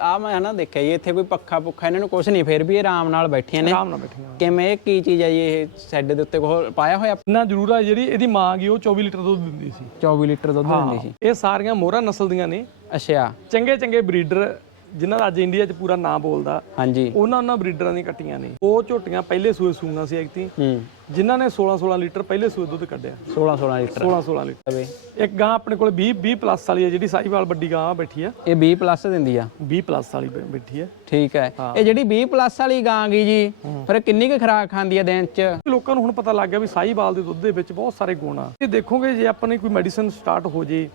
ਆ ਮੈਂ ਨਾ ਦੇਖਿਆ ਜੀ ਇੱਥੇ ਕੋਈ ਪੱਖਾ ਪੁੱਖਾ ਇਹਨਾਂ ਨੂੰ ਕੁਝ ਨਹੀਂ ਫਿਰ ਵੀ ਇਹ ਆਰਾਮ ਨਾਲ ਬੈਠੀਆਂ ਨੇ। ਆਰਾਮ ਨਾਲ ਬੈਠੀਆਂ ਕਿਵੇਂ ਇਹ ਕੀ ਚੀਜ਼ ਹੈ ਜੀ ਇਹ ਸੈੱਡ ਦੇ ਉੱਤੇ ਕੋਲ ਪਾਇਆ ਹੋਇਆ? ਨਾ ਜ਼ਰੂਰ ਆ ਜਿਹੜੀ ਇਹਦੀ ਮਾਂ ਗਈ ਉਹ 24 ਲੀਟਰ ਦੁੱਧ ਦਿੰਦੀ ਸੀ। 24 ਲੀਟਰ ਦੁੱਧ ਦਿੰਦੀ ਸੀ। ਇਹ ਸਾਰੀਆਂ ਮੋਹਰਾ ਨਸਲ ਦੀਆਂ ਨੇ। ਅੱਛਾ। ਚੰਗੇ ਚੰਗੇ ਬਰੀਡਰ ਜਿਨ੍ਹਾਂ ਦਾ ਅੱਜ ਇੰਡੀਆ 'ਚ ਪੂਰਾ ਨਾਂ ਬੋਲਦਾ ਹਾਂਜੀ। ਉਹਨਾਂ ਉਹਨਾਂ ਬਰੀਡਰਾਂ ਦੀਆਂ ਕੱਟੀਆਂ ਨੇ। ਉਹ ਝੋਟੀਆਂ ਪਹਿਲੇ ਸੂਏ ਸੂਈਆਂ ਸੀ ਐਕਤੀ ਹੂੰ। ਜਿਨ੍ਹਾਂ ਨੇ 16 16 ਲੀਟਰ ਪਹਿਲੇ ਸੂਏ ਦੁੱਧ ਕੱਢਿਆ। 16 16 ਲੀਟਰ। 16 16 ਲੀਟਰ। ਇੱਕ ਗਾਂ ਆਪਣੇ ਕੋਲ 20 20 ਪਲੱਸ ਵਾਲੀ ਹੈ ਜਿਹੜੀ ਸਾਈਵਾਲ ਵੱਡੀ ਗਾਂ ਬੈਠੀ ਆ। ਇਹ 20 ਪਲੱਸ ਦਿੰਦੀ ਆ। 20 ਪਲੱਸ ਵਾਲੀ ਬੈਠੀ ਆ। ਠੀਕ ਹੈ। ਇਹ ਜਿਹੜੀ 20 ਪਲੱਸ ਵਾਲੀ ਗਾਂ ਗਈ ਜੀ ਫਿਰ ਕਿੰਨੀ ਕੁ ਖਰਾਕ ਖਾਂਦੀ ਆ ਦਿਨ ਚ? ਲੋਕਾਂ ਨੂੰ ਹੁਣ ਪਤਾ ਲੱਗ ਗਿਆ ਵੀ ਸਾਈਵਾਲ ਦੇ ਦੁੱਧ ਦੇ ਵਿੱਚ ਬਹੁਤ ਸਾਰੇ ਗੁਣ ਆ। ਇਹ ਦੇਖੋਗੇ ਜੇ ਆਪਾਂ ਨੇ ਕੋਈ ਮੈਡੀਸਨ ਸਟਾਰਟ ਹੋ ਜੇ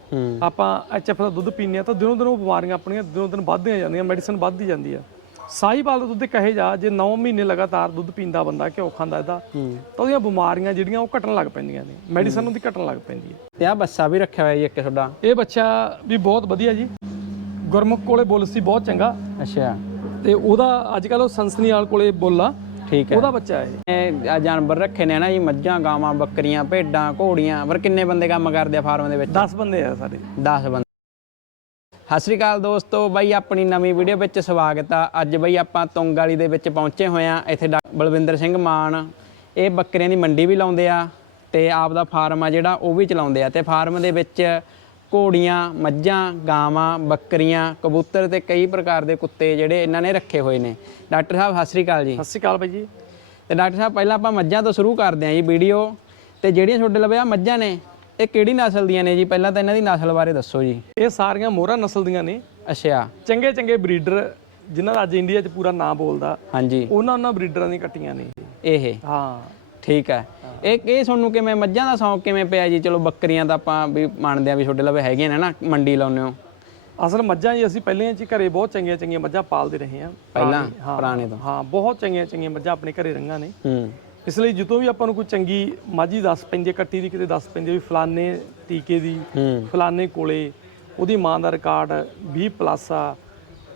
ਆਪਾਂ ਐਚਐਫ ਦਾ ਦੁੱਧ ਪੀਂਦੇ ਆ ਤਾਂ ਦਿਨੋਂ ਦਿਨ ਉਹ ਬਿਮਾਰੀਆਂ ਆਪਣੀਆਂ ਦਿਨੋਂ ਦਿਨ ਵੱਧਦੀਆਂ ਜਾਂਦੀਆਂ ਮੈਡੀਸਨ ਵੱਧਦੀ ਜਾਂਦੀ ਆ। ਸਾਈਵਾਲ ਦਾ ਦੁੱਧ ਕਹੇ ਜਾ ਜੇ 9 ਮਹੀਨੇ ਲਗਾਤਾਰ ਦੁੱਧ ਪੀਂਦਾ ਬੰਦਾ ਘਿਓ ਖਾਂਦਾ ਇਹਦਾ ਤਾਂ ਉਹਦੀਆਂ ਬਿਮਾਰੀਆਂ ਜਿਹੜੀਆਂ ਉਹ ਘਟਣ ਲੱਗ ਪੈਂਦੀਆਂ ਨੇ ਮੈਡੀਸਨ ਉਹਦੀ ਘਟਣ ਲੱਗ ਪੈਂਦੀ ਹੈ। ਤੇ ਆ ਬੱਸਾ ਵੀ ਰੱਖਿਆ ਹੋਇਆ ਜੀ ਇੱਕ ਤੁਹਾਡਾ? ਇਹ ਬੱਚਾ ਵੀ ਬਹੁਤ ਵਧੀਆ ਜੀ। ਗੁਰਮੁਖ ਕੋਲੇ ਬੁੱਲ ਸੀ ਬਹੁਤ ਚੰਗਾ। ਅੱਛਾ। ਤੇ ਉਹਦਾ ਅੱਜ ਕੱਲ ਉਹ ਸੰਸਨੀਆਲ ਕੋਲੇ ਬੁੱਲ ਆ। ਠੀਕ ਹੈ। ਉਹਦਾ ਬੱਚਾ ਹੈ ਇਹ। ਆਹ ਜਾਨਵਰ ਰੱਖੇ ਨੇ ਨਾ ਜੀ ਮੱਝਾਂ ਗਾਵਾਂ ਬੱਕਰੀਆਂ ਭੇਡਾਂ ਘੋੜੀਆਂ ਪਰ ਕਿੰਨੇ ਬੰਦੇ ਕੰਮ ਕਰਦੇ ਆ ਫਾਰਮ ਦੇ ਵਿੱਚ? 10 ਬੰਦੇ ਆ ਸਾਡੇ 10 ਬੰਦੇ। ਸਤਿ ਸ਼੍ਰੀ ਅਕਾਲ ਦੋਸਤੋ ਬਾਈ ਆਪਣੀ ਨਵੀਂ ਵੀਡੀਓ ਵਿੱਚ ਸਵਾਗਤ ਆ। ਅੱਜ ਬਾਈ ਆਪਾਂ ਤੁੰਗ ਵਾਲੀ ਦੇ ਵਿੱਚ ਪਹੁੰਚੇ ਹੋਏ ਆ ਇੱਥੇ ਬਲਵਿੰਦਰ ਸਿੰਘ ਮਾਨ। ਇਹ ਬੱਕਰੀਆਂ ਦੀ ਮੰਡੀ ਵੀ ਲਾਉਂਦੇ ਆ ਤੇ ਆਪ ਦਾ ਫਾਰਮ ਆ ਜਿਹੜਾ ਉਹ ਵੀ ਚਲਾਉਂਦੇ ਆ ਤੇ ਫਾਰਮ ਦੇ ਵਿੱਚ ਘੋੜੀਆਂ ਮੱਝਾਂ ਗਾਵਾਂ ਬੱਕਰੀਆਂ ਕਬੂਤਰ ਤੇ ਕਈ ਪ੍ਰਕਾਰ ਦੇ ਕੁੱਤੇ ਜਿਹੜੇ ਇਹਨਾਂ ਨੇ ਰੱਖੇ ਹੋਏ ਨੇ। ਡਾਕਟਰ ਸਾਹਿਬ ਸਤਿ ਸ਼੍ਰੀ ਅਕਾਲ ਜੀ। ਸਤਿ ਸ਼੍ਰੀ ਅਕਾਲ ਬਾਈ ਜੀ। ਤੇ ਡਾਕਟਰ ਸਾਹਿਬ ਪਹਿਲਾਂ ਆਪਾਂ ਮੱਝਾਂ ਤੋਂ ਸ਼ੁਰੂ ਕਰਦੇ ਹਾਂ ਜੀ ਵੀਡੀਓ। ਤੇ ਜਿਹੜੀਆਂ ਤੁਹਾਡੇ ਲਵੇ ਆ ਮੱਝਾਂ ਨੇ ਇਹ ਕਿਹੜੀ ਨਸਲ ਦੀਆਂ ਨੇ ਜੀ? ਪਹਿਲਾਂ ਤਾਂ ਇਹਨਾਂ ਦੀ ਨਸਲ ਬਾਰੇ ਦੱਸੋ ਜੀ। ਇਹ ਸਾਰੀਆਂ ਮੋਹਰਾ ਨਸਲ ਦੀਆਂ ਨੇ। ਅੱਛਾ। ਚੰਗੇ ਚੰਗੇ ਬਰੀਡਰ ਜਿਨ੍ਹਾਂ ਦਾ ਅੱਜ ਇੰਡੀਆ 'ਚ ਪੂਰਾ ਨਾਂ ਬੋਲਦਾ ਹਾਂਜੀ। ਉਹਨਾਂ ਉਹਨਾਂ ਬਰੀਡਰਾਂ ਦੀਆਂ ਕੱਟੀਆਂ ਨੇ। ਇਹ। ਹਾਂ। ਠੀਕ ਹੈ। ਇਹ ਇਹ ਤੁਹਾਨੂੰ ਕਿਵੇਂ ਮੱਝਾਂ ਦਾ ਸ਼ੌਂਕ ਕਿਵੇਂ ਪਿਆ ਜੀ? ਚਲੋ ਬੱਕਰੀਆਂ ਤਾਂ ਆਪਾਂ ਵੀ ਮੰਨਦੇ ਆ ਵੀ ਤੁਹਾਡੇ ਲਵੇ ਹੈਗੀਆਂ ਨੇ ਨਾ ਮੰਡੀ ਲਾਉਂਦੇ ਹੋ। ਅਸਲ ਮੱਝਾਂ ਜੀ ਅਸੀਂ ਪਹਿਲੇ ਚ ਘਰੇ ਬਹੁਤ ਚੰਗੀਆਂ ਚੰਗੀਆਂ ਮੱਝਾਂ ਪਾਲਦੇ ਰਹੇ ਹਾਂ। ਪਹਿਲਾਂ? ਹਾਂ। ਪੁਰਾਣੇ ਤੋਂ? ਹਾਂ ਬਹੁਤ ਚੰਗੀਆਂ ਚੰਗੀਆਂ ਮੱਝਾਂ ਆਪਣੇ ਘਰੇ ਰੰਗਾਂ ਨੇ। ਹੂੰ। ਇਸ ਲਈ ਜਦੋਂ ਵੀ ਆਪਾਂ ਨੂੰ ਕੋਈ ਚੰਗੀ ਮਾਝੀ ਦੱਸ ਪੈਂਦੀ ਹੈ ਕੱਟੀ ਦੀ ਕਿਤੇ ਦੱਸ ਪੈਂਦੀ ਹੈ ਵੀ ਫਲਾਣੇ ਟੀਕੇ ਦੀ ਹੂੰ। ਫਲਾਣੇ ਕੋਲੇ ਉਹਦੀ ਮਾਂ ਦਾ ਰਿਕਾਰਡ 20 ਪਲੱਸ ਆ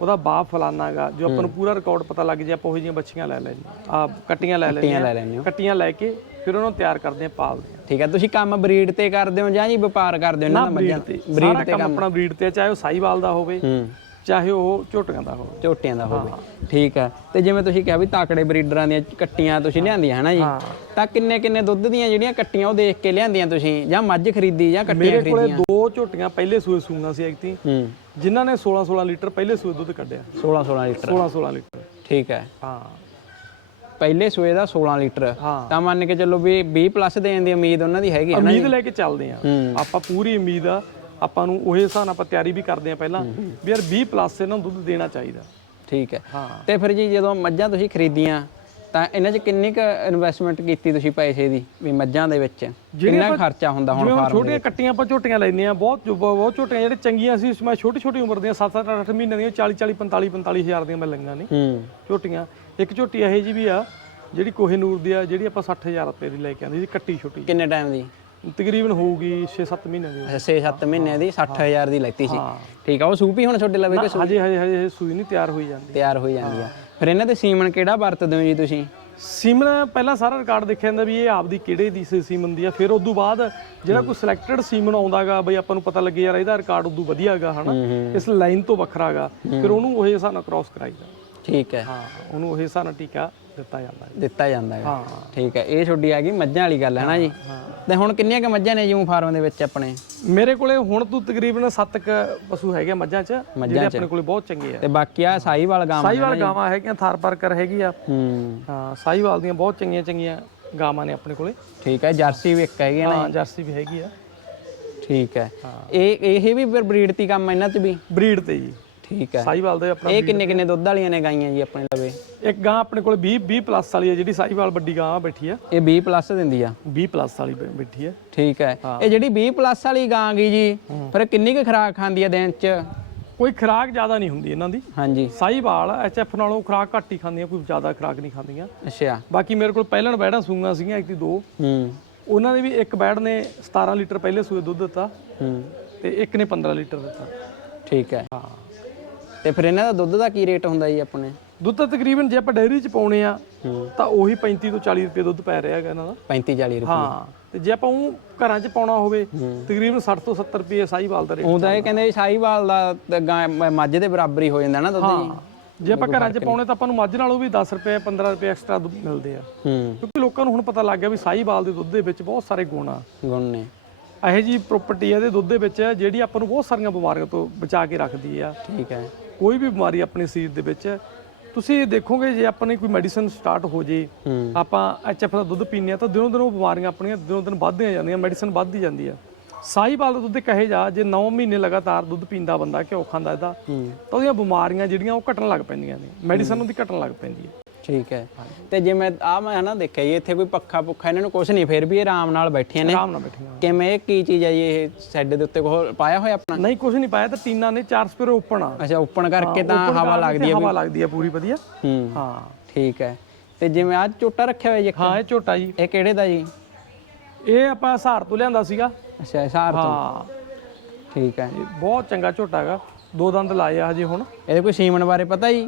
ਉਹਦਾ ਬਾਪ ਫਲਾਨਾ ਗਾ ਜੋ ਆਪਾਂ ਨੂੰ ਪੂਰਾ ਰਿਕਾਰਡ ਪਤਾ ਲੱਗ ਜੇ ਆਪਾਂ ਉਹੋ ਜਿਹੀਆਂ ਬੱਚੀਆਂ ਲੈ ਲੈਣੀ ਆ ਕੱਟੀਆਂ ਲੈ ਲੈਣੀਆਂ ਕੱਟੀਆਂ ਲੈ ਕੇ ਫਿਰ ਉਹਨਾਂ ਨੂੰ ਤਿਆਰ ਕਰਦੇ ਆ ਪਾਲਦੇ ਆ ਠੀਕ ਹੈ ਤੁਸੀਂ ਕੰਮ ਬਰੀਡ ਤੇ ਕਰਦੇ ਹੋ ਜਾਂ ਜੀ ਵਪਾਰ ਕਰਦੇ ਹੋ ਇਹਨਾਂ ਦਾ ਮੱਝਾਂ? ਤੇ। ਬਰੀਡ ਸਾਰਾ ਕੰਮ ਆਪਣਾ ਬਰੀਡ ਤੇ ਚਾਹੇ ਉਹ ਸਾਈਵਾਲ ਦਾ ਹੋਵੇ। ਚਾਹੇ ਉਹ ਝੋਟੀਆਂ ਦਾ ਹੋਵੇ। ਝੋਟਿਆਂ ਦਾ ਹੋਵੇ। ਠੀਕ ਹੈ। ਤੇ ਜਿਵੇਂ ਤੁਸੀਂ ਕਿਹਾ ਵੀ ਤਾਕੜੇ ਬਰੀਡਰਾਂ ਦੀਆਂ ਕੱਟੀਆਂ ਤੁਸੀਂ ਲਿਆਂਦੀਆਂ ਹਨਾ ਜੀ? ਤਾਂ ਕਿੰਨੇ ਕਿੰਨੇ ਦੁੱਧ ਦੀਆਂ ਜਿਹੜੀਆਂ ਕੱਟੀਆਂ ਉਹ ਦੇਖ ਕੇ ਲਿਆਂਦੀਆਂ ਤੁਸੀਂ? ਜਾਂ ਮੱਝ ਖਰੀਦੀ ਜਾਂ ਕੱਟੀਆਂ ਮੇਰੇ ਕੋਲੇ ਖਰੀਦੀਆਂ? ਦੋ ਝੋਟੀਆਂ ਪਹਿਲੇ ਸੂਏ ਸੂਈਆਂ ਸੀ ਐਕਤੀ ਜਿਨ੍ਹਾਂ ਨੇ 16 16 ਲੀਟਰ ਪਹਿਲੇ ਸੂਏ ਦੁੱਧ ਕੱਢਿਆ। 16 16 ਲੀਟਰ। 16 16 ਲੀਟਰ। ਠੀਕ ਹੈ। ਹਾਂ। ਪਹਿਲੇ ਸੂਏ ਦਾ 16 ਲੀਟਰ। ਤਾਂ ਮੰਨ ਕੇ ਚੱਲੋ ਵੀ 20 ਪਲੱਸ ਦੇਣ ਦੀ ਉਮੀਦ ਉਹਨਾਂ ਦੀ ਹੈਗੀ ਹੈ ਨਾ ਉਮੀਦ ਲੈ ਕੇ ਚੱਲਦੇ ਆ ਆਪਾਂ ਪੂਰੀ ਉਮੀਦ ਆ ਆਪਾਂ ਨੂੰ ਉਹੇ ਹਿਸਾਬ ਨਾਲ ਆਪਾਂ ਤਿਆਰੀ ਵੀ ਕਰਦੇ ਆ ਪਹਿਲਾਂ ਵੀ ਯਾਰ 20 ਪਲੱਸ ਇਹਨਾਂ ਨੂੰ ਦੁੱਧ ਦੇਣਾ ਚਾਹੀਦਾ। ਠੀਕ ਹੈ। ਤੇ ਫਿਰ ਜੀ ਜਦੋਂ ਮੱਝਾਂ ਤੁਸੀਂ ਖਰੀਦੀਆਂ ਤਾਂ ਇਹਨਾਂ 'ਚ ਕਿੰਨੀ ਕੁ ਇਨਵੈਸਟਮੈਂਟ ਕੀਤੀ ਤੁਸੀਂ ਪੈਸੇ ਦੀ ਵੀ ਮੱਝਾਂ ਦੇ ਵਿੱਚ? ਕਿੰਨਾ ਖਰਚਾ ਹੁੰਦਾ ਹੁਣ ਫਾਰਮ ਛੋਟੀਆਂ ਕੱਟੀਆਂ ਆਪਾਂ ਝੋਟੀਆਂ ਲੈਂਦੇ ਆ ਬਹੁਤ ਬਹੁਤ ਝੋਟੀਆਂ ਜਿਹੜੇ ਚੰਗੀਆਂ ਸੀ ਮੈਂ ਛੋਟੀ ਛੋਟੀ ਉਮਰ ਦੀਆਂ 7 7 8 ਮਹੀਨਿਆਂ ਦੀਆਂ 40 40 45 45 ਹਜ਼ਾਰ ਦੀਆਂ ਮੈਂ ਲਈਆਂ ਨੇ। ਝੋਟੀਆਂ। ਇੱਕ ਝੋਟੀ ਇਹੋ ਜੀ ਵੀ ਆ ਜਿਹੜੀ ਕੋਹੇਨੂਰ ਦੀ ਆ ਜਿਹੜੀ ਆਪਾਂ 60000 ਰੁਪਏ ਦੀ ਲੈ ਕੇ ਆਂਦੀ ਸੀ ਕੱਟੀ ਛੋਟੀ। ਕਿੰਨੇ ਟਾਈਮ ਦੀ? ਤਕਰੀਬਨ ਹੋਊਗੀ 6-7 ਮਹੀਨਿਆਂ ਦੀ। ਅੱਛਾ 6-7 ਮਹੀਨਿਆਂ ਦੀ 60000 ਦੀ ਲੈਤੀ ਸੀ। ਠੀਕ ਆ ਉਹ ਸੂਪੀ ਹੁਣ ਤੁਹਾਡੇ ਲਵੇ ਕਿ ਹਜੇ ਹਜੇ ਹਜੇ ਸੂਈ ਨਹੀਂ ਤਿਆਰ ਹੋਈ ਜਾਂਦੀ। ਤਿਆਰ ਹੋਈ ਜਾਂਦੀ ਆ। ਫਿਰ ਇਹਨਾਂ ਦੇ ਸੀਮਨ ਕਿਹੜਾ ਵਰਤਦੇ ਹੋ ਜੀ ਤੁਸੀਂ? ਸੀਮਨ ਪਹਿਲਾਂ ਸਾਰਾ ਰਿਕਾਰਡ ਦੇਖਿਆ ਜਾਂਦਾ ਵੀ ਇਹ ਆਪਦੀ ਕਿਹੜੇ ਦੀ ਸੀ- ਸੀਮਨ ਦੀ ਆ ਫਿਰ ਉਦੋਂ ਬਾਅਦ ਜਿਹੜਾ ਕੋਈ ਸਿਲੈਕਟਡ ਸੀਮਨ ਆਉਂਦਾਗਾ ਬਈ ਆਪਾਂ ਨੂੰ ਪਤਾ ਲੱਗੇ ਯਾਰ ਇਹਦਾ ਰਿਕਾਰਡ ਉਦੋਂ ਵਧੀਆ ਹੈਗਾ ਹਨਾ ਇਸ ਲਾਈਨ ਤੋਂ ਵੱਖਰਾ ਹੈਗਾ ਫਿਰ ਉਹਨੂੰ ਉਹ ਹਿਸਾਬ ਨਾਲ ਕ੍ਰਾਸ ਕਰਾਈਦਾ। ਠੀਕ ਹੈ। ਹਾਂ ਉਹਨੂੰ ਉਹ ਹਿਸਾਬ ਨਾਲ ਟੀਕਾ ਦਿੱਤਾ ਜਾਂਦਾ ਹੈ ਦਿੱਤਾ ਜਾਂਦਾ ਹੈ ਹਾਂ। ਠੀਕ ਹੈ ਇਹ ਛੋਡੀ ਆ ਗਈ ਮੱਝਾਂ ਵਾਲੀ ਗੱਲ ਹੈ ਨਾ ਜੀ। ਤੇ ਹੁਣ ਕਿੰਨੀਆਂ ਕੁ ਮੱਝਾਂ ਨੇ ਜੀ ਫਾਰਮ ਦੇ ਵਿੱਚ ਆਪਣੇ? ਮੇਰੇ ਕੋਲੇ ਹੁਣ ਤੋਂ ਤਕਰੀਬਨ 7 ਕ ਪਸ਼ੂ ਹੈਗੇ ਆ ਮੱਝਾਂ 'ਚ ਜਿਹੜੇ ਆਪਣੇ ਕੋਲੇ ਬਹੁਤ ਚੰਗੇ ਆ। ਤੇ ਬਾਕੀ ਆ ਸਾਈਵਾਲ ਗਾਵਾਂ ਸਾਈਵਾਲ ਗਾਵਾਂ ਹੈਗੀਆਂ ਥਾਰ ਪਾਰਕਰ ਹੈਗੀ ਆ। ਹੂੰ। ਹਾਂ ਸਾਈਵਾਲ ਦੀਆਂ ਬਹੁਤ ਚੰਗੀਆਂ ਚੰਗੀਆਂ ਗਾਵਾਂ ਨੇ ਆਪਣੇ ਕੋਲੇ। ਠੀਕ ਹੈ ਜਰਸੀ ਵੀ ਇੱਕ ਹੈਗੀ ਹੈ ਨਾ ਹਾਂ ਜਰਸੀ ਵੀ ਹੈਗੀ ਆ। ਠੀਕ ਹੈ। ਇਹ ਇਹ ਵੀ ਬਰੀਡ ਤੀ ਕੰਮ ਇਹਨਾਂ 'ਚ ਵੀ? ਬਰੀਡ ਤੇ ਜੀ। ਠੀਕ ਹੈ। ਸਾਈਵਾਲ ਦੇ ਆਪਣਾ ਇਹ ਕਿੰਨੇ ਕਿੰਨੇ ਦੁੱਧ ਵਾਲੀਆਂ ਨੇ ਗਾਈਆਂ ਜੀ ਆਪਣੇ ਲਵੇ? ਇੱਕ ਗਾਂ ਆਪਣੇ ਕੋਲ 20 20 ਪਲੱਸ ਵਾਲੀ ਹੈ ਜਿਹੜੀ ਸਾਈਵਾਲ ਵੱਡੀ ਗਾਂ ਬੈਠੀ ਆ। ਇਹ 20 ਪਲੱਸ ਦਿੰਦੀ ਆ? 20 ਪਲੱਸ ਵਾਲੀ ਬੈਠੀ ਆ ਠੀਕ ਹੈ। ਇਹ ਜਿਹੜੀ 20 ਪਲੱਸ ਵਾਲੀ ਗਾਂ ਗਈ ਜੀ ਫਿਰ ਕਿੰਨੀ ਕੁ ਖਰਾਕ ਖਾਂਦੀ ਆ ਦਿਨ 'ਚ? ਕੋਈ ਖੁਰਾਕ ਜ਼ਿਆਦਾ ਨਹੀਂ ਹੁੰਦੀ ਇਹਨਾਂ ਦੀ। ਹਾਂਜੀ। ਸਾਈਵਾਲ ਐਚਐਫ ਨਾਲੋਂ ਖੁਰਾਕ ਘੱਟ ਹੀ ਖਾਂਦੀਆਂ ਕੋਈ ਜ਼ਿਆਦਾ ਖੁਰਾਕ ਨਹੀਂ ਖਾਂਦੀਆਂ। ਅੱਛਾ। ਬਾਕੀ ਮੇਰੇ ਕੋਲ ਪਹਿਲਾਂ ਬੈੜਾਂ ਸੂਈਆਂ ਸੀਗੀਆਂ ਇੱਕ ਦੀ ਦੋ। ਹੂੰ। ਉਹਨਾਂ ਦੇ ਵੀ ਇੱਕ ਬੈੜ ਨੇ 17 ਲੀਟਰ ਪਹਿਲੇ ਸੂਏ ਦੁੱਧ ਦਿੱਤਾ ਹੂੰ। ਤੇ ਇੱਕ ਨੇ 15 ਲੀਟਰ ਦਿੱਤਾ। ਠੀਕ ਹੈ। ਹਾਂ। ਤੇ ਫਿਰ ਇਹਨਾਂ ਦਾ ਦੁੱਧ ਦਾ ਕੀ ਰੇਟ ਹੁੰਦਾ ਜੀ ਆਪਣੇ? ਦੁੱਧ ਤਾਂ ਤਕਰੀਬਨ ਜੇ ਆਪਾਂ ਡੇਅਰੀ 'ਚ ਪਾਉਣੇ ਆ ਤਾਂ ਉਹੀ 35 ਤੋਂ 40 ਰੁਪਏ ਦੁੱਧ ਪੈ ਰਿਹਾ ਹੈਗਾ ਇਹਨਾਂ ਦਾ। 35 40 ਰੁਪਏ। ਹਾਂ ਤੇ ਜੇ ਆਪਾਂ ਉਹ ਘਰਾਂ 'ਚ ਪਾਉਣਾ ਹੋਵੇ ਤਕਰੀਬਨ 60 ਤੋਂ 70 ਰੁਪਏ ਸਾਈਵਾਲ ਦਾ ਰੇਟ ਉਹਦਾ ਇਹ ਕਹਿੰਦੇ ਸ਼ਾਹੀਵਾਲ ਦਾ ਗਾਂ- ਮੱਝ ਦੇ ਬਰਾਬਰ ਹੀ ਹੋ ਜਾਂਦਾ ਨਾ ਦੁੱਧ ਜੀ। ਜੇ ਆਪਾਂ ਘਰਾਂ 'ਚ ਪਾਉਣੇ ਤਾਂ ਆਪਾਂ ਨੂੰ ਮੱਝ ਨਾਲੋਂ ਵੀ 10 ਰੁਪਏ 15 ਰੁਪਏ ਐਕਸਟਰਾ ਦੁੱਧ ਮਿਲਦੇ ਆ। ਕਿਉਂਕਿ ਲੋਕਾਂ ਨੂੰ ਹੁਣ ਪਤਾ ਲੱਗ ਗਿਆ ਵੀ ਸਾਈਵਾਲ ਦੇ ਦੁੱਧ ਦੇ ਵਿੱਚ ਬਹੁਤ ਸਾਰੇ ਗੁਣ ਆ। ਗੁਣ ਨੇ। ਇਹੋ ਜੀ ਪ੍ਰਾਪਰਟੀ ਇਹਦੇ ਦੁੱਧ ਦੇ ਵਿੱਚ ਜਿਹੜੀ ਆਪਾਂ ਨੂੰ ਬਹੁਤ ਸਾਰੀਆਂ ਬਿਮਾਰੀਆਂ ਤੋਂ ਬਚਾ ਕੇ ਰੱਖਦੀ ਆ। ਠੀਕ ਹੈ। ਕੋਈ ਵੀ ਬਿਮਾਰੀ ਆਪਣੇ ਸਰੀਰ ਦੇ ਵਿੱਚ ਤੁਸੀਂ ਦੇਖੋਗੇ ਜੇ ਆਪਣੀ ਕੋਈ ਮੈਡੀਸਨ ਸਟਾਰਟ ਹੋ ਜੇ ਆਪਾਂ ਐਚਐਫ ਦਾ ਦੁੱਧ ਪੀਂਦੇ ਆ ਤਾਂ ਦਿਨੋਂ ਦਿਨ ਉਹ ਬਿਮਾਰੀਆਂ ਆਪਣੀਆਂ ਦਿਨੋਂ ਦਿਨ ਵੱਧਦੀਆਂ ਜਾਂਦੀਆਂ ਮੈਡੀਸਨ ਵੱਧਦੀ ਜਾਂਦੀ ਆ। ਸਾਹੀਵਾਲ ਦਾ ਦੁੱਧ ਕਹੇ ਜਾ ਜੇ 9 ਮਹੀਨੇ ਲਗਾਤਾਰ ਦੁੱਧ ਪੀਂਦਾ ਬੰਦਾ ਘਿਓ ਖਾਂਦਾ ਇਹਦਾ ਤਾਂ ਉਹਦੀਆਂ ਬਿਮਾਰੀਆਂ ਜਿਹੜੀਆਂ ਉਹ ਘਟਣ ਲੱਗ ਪੈਂਦੀਆਂ ਨੇ ਮੈਡੀਸਨ ਉਹਦੀ ਘਟਣ ਲੱਗ ਪੈਂਦੀ ਹੈ ਠੀਕ ਹੈ। ਤੇ ਜਿਵੇਂ ਆ ਮੈਂ ਹਨਾ ਦੇਖਿਆ ਜੀ ਇੱਥੇ ਕੋਈ ਪੱਖਾ ਪੁੱਖਾ ਇਹਨਾਂ ਨੂੰ ਕੁਝ ਨਹੀਂ ਫਿਰ ਵੀ ਇਹ ਆਰਾਮ ਨਾਲ ਬੈਠੀਆਂ ਨੇ। ਆਰਾਮ ਨਾਲ ਬੈਠੀਆਂ ਕਿਵੇਂ ਇਹ ਕੀ ਚੀਜ਼ ਹੈ ਜੀ ਇਹ ਸੈੱਡ ਦੇ ਉੱਤੇ ਕੋਲ ਪਾਇਆ ਹੋਇਆ ਆਪਣਾ? ਨਹੀਂ ਕੁਝ ਨਹੀਂ ਪਾਇਆ ਤਾਂ ਟੀਨਾ ਨੇ ਚਾਰ ਸਪੇਰੇ ਓਪਨ ਆ। ਅੱਛਾ ਓਪਨ ਕਰਕੇ ਤਾਂ ਹਵਾ ਲੱਗਦੀ ਹੈ ਹਵਾ ਲੱਗਦੀ ਹੈ ਪੂਰੀ ਵਧੀਆ। ਹੂੰ ਹਾਂ। ਠੀਕ ਹੈ। ਤੇ ਜਿਵੇਂ ਆ ਝੋਟਾ ਰੱਖਿਆ ਹੋਇਆ ਜੀ ਹਾਂ ਇਹ ਝੋਟਾ ਜੀ। ਇਹ ਕਿਹੜੇ ਦਾ ਜੀ? ਇਹ ਆਪਾਂ ਹਸਾਰ ਤੋਂ ਲਿਆਂਦਾ ਸੀਗਾ। ਅੱਛਾ ਹਿਸਾਰ ਤੋਂ। ਹਾਂ। ਠੀਕ ਹੈ। ਬਹੁਤ ਚੰਗਾ ਝੋਟਾ ਹੈਗਾ। ਦੋ ਦੰਦ ਲਾਏ ਆ ਹਜੇ ਹੁਣ। ਇਹਦੇ ਕੋਈ ਸੀਮਨ ਬਾਰੇ ਪਤਾ ਜੀ?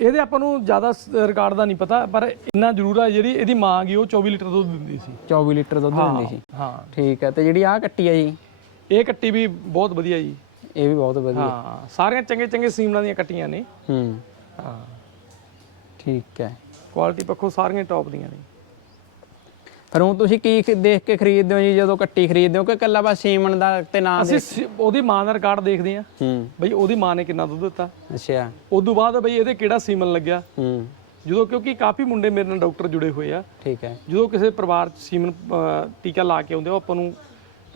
ਇਹਦੇ ਆਪਾਂ ਨੂੰ ਜ਼ਿਆਦਾ ਰਿਕਾਰਡ ਦਾ ਨਹੀਂ ਪਤਾ ਪਰ ਇੰਨਾ ਜ਼ਰੂਰ ਆ ਜਿਹੜੀ ਇਹਦੀ ਮਾਂ ਗਈ ਉਹ 24 ਲੀਟਰ ਦੁੱਧ ਦਿੰਦੀ ਸੀ। 24 ਲੀਟਰ ਦੁੱਧ ਦਿੰਦੀ ਸੀ। ਹਾਂ। ਠੀਕ ਹੈ ਤੇ ਜਿਹੜੀ ਆ ਕੱਟੀ ਹੈ ਜੀ? ਇਹ ਕੱਟੀ ਵੀ ਬਹੁਤ ਵਧੀਆ ਜੀ। ਇਹ ਵੀ ਬਹੁਤ ਵਧੀਆ। ਹਾਂ ਸਾਰੀਆਂ ਚੰਗੇ ਚੰਗੇ ਸੀਮਨਾਂ ਦੀਆਂ ਕੱਟੀਆਂ ਨੇ। ਹੂੰ। ਹਾਂ। ਠੀਕ ਹੈ। ਕੁਆਲਿਟੀ ਪੱਖੋਂ ਸਾਰੀਆਂ ਟੌਪ ਦੀਆਂ ਨੇ। ਫਿਰ ਹੁਣ ਤੁਸੀਂ ਕੀ ਖ- ਦੇਖ ਕੇ ਖਰੀਦਦੇ ਹੋ ਜੀ ਜਦੋਂ ਕੱਟੀ ਖਰੀਦਦੇ ਹੋ? ਕਿ ਕੱਲਾ ਬਸ ਸੀਮਨ ਦਾ ਤੇ ਨਾਂ ਦੇ ਅਸੀਂ ਸ- ਉਹਦੀ ਮਾਂ ਦਾ ਰਿਕਾਰਡ ਦੇਖਦੇ ਆ ਹੂੰ। ਬਈ ਉਹਦੀ ਮਾਂ ਨੇ ਕਿੰਨਾ ਦੁੱਧ ਦਿੱਤਾ। ਅੱਛਾ। ਉਦੋਂ ਬਾਅਦ ਬਈ ਇਹਦੇ ਕਿਹੜਾ ਸੀਮਨ ਲੱਗਿਆ? ਹੂੰ। ਜਦੋਂ ਕਿਉਂਕਿ ਕਾਫੀ ਮੁੰਡੇ ਮੇਰੇ ਨਾਲ ਡਾਕਟਰ ਜੁੜੇ ਹੋਏ ਆ। ਠੀਕ ਹੈ। ਜਦੋਂ ਕਿਸੇ ਪਰਿਵਾਰ ਚ ਸੀਮਨ ਅਹ, ਟੀਕਾ ਲਾ ਕੇ ਆਉਂਦੇ ਆ ਉਹ ਆਪਾਂ ਨੂੰ